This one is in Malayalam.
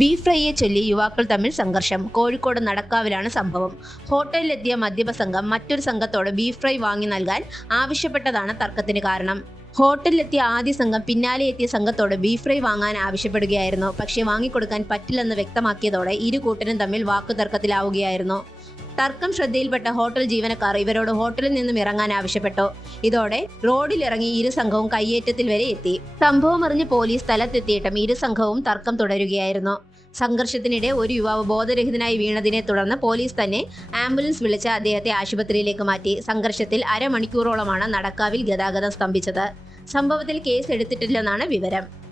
ബീഫ് ഫ്രൈയെ ചൊല്ലി യുവാക്കൾ തമ്മിൽ സംഘർഷം. കോഴിക്കോട് നടക്കാവിലാണ് സംഭവം. ഹോട്ടലിലെത്തിയ മദ്യപ സംഘം മറ്റൊരു സംഘത്തോട് ബീഫ് ഫ്രൈ വാങ്ങി നൽകാൻ ആവശ്യപ്പെട്ടതാണ് തർക്കത്തിന് കാരണം. ഹോട്ടലിലെത്തിയ ആദ്യ സംഘം പിന്നാലെ എത്തിയ സംഘത്തോട് ബീഫ് ഫ്രൈ വാങ്ങാൻ ആവശ്യപ്പെടുകയായിരുന്നു. പക്ഷേ വാങ്ങിക്കൊടുക്കാൻ പറ്റില്ലെന്ന് വ്യക്തമാക്കിയതോടെ ഇരു കൂട്ടരും തമ്മിൽ വാക്കുതർക്കത്തിലാവുകയായിരുന്നു. തർക്കം ശ്രദ്ധയിൽപ്പെട്ട ഹോട്ടൽ ജീവനക്കാർ ഇവരോട് ഹോട്ടലിൽ നിന്നും ഇറങ്ങാൻ ആവശ്യപ്പെട്ടു. ഇതോടെ റോഡിലിറങ്ങി ഇരു സംഘവും കയ്യേറ്റത്തിൽ വരെ എത്തി. സംഭവം അറിഞ്ഞ് പോലീസ് സ്ഥലത്തെത്തിയിട്ടും ഇരു സംഘവും തർക്കം തുടരുകയായിരുന്നു. സംഘർഷത്തിനിടെ ഒരു യുവാവ് ബോധരഹിതനായി വീണതിനെ തുടർന്ന് പോലീസ് തന്നെ ആംബുലൻസ് വിളിച്ച് അദ്ദേഹത്തെ ആശുപത്രിയിലേക്ക് മാറ്റി. സംഘർഷത്തിൽ അരമണിക്കൂറോളമാണ് നടക്കാവിൽ ഗതാഗതം സ്തംഭിച്ചത്. സംഭവത്തിൽ കേസ് എടുത്തിട്ടില്ലെന്നാണ് വിവരം.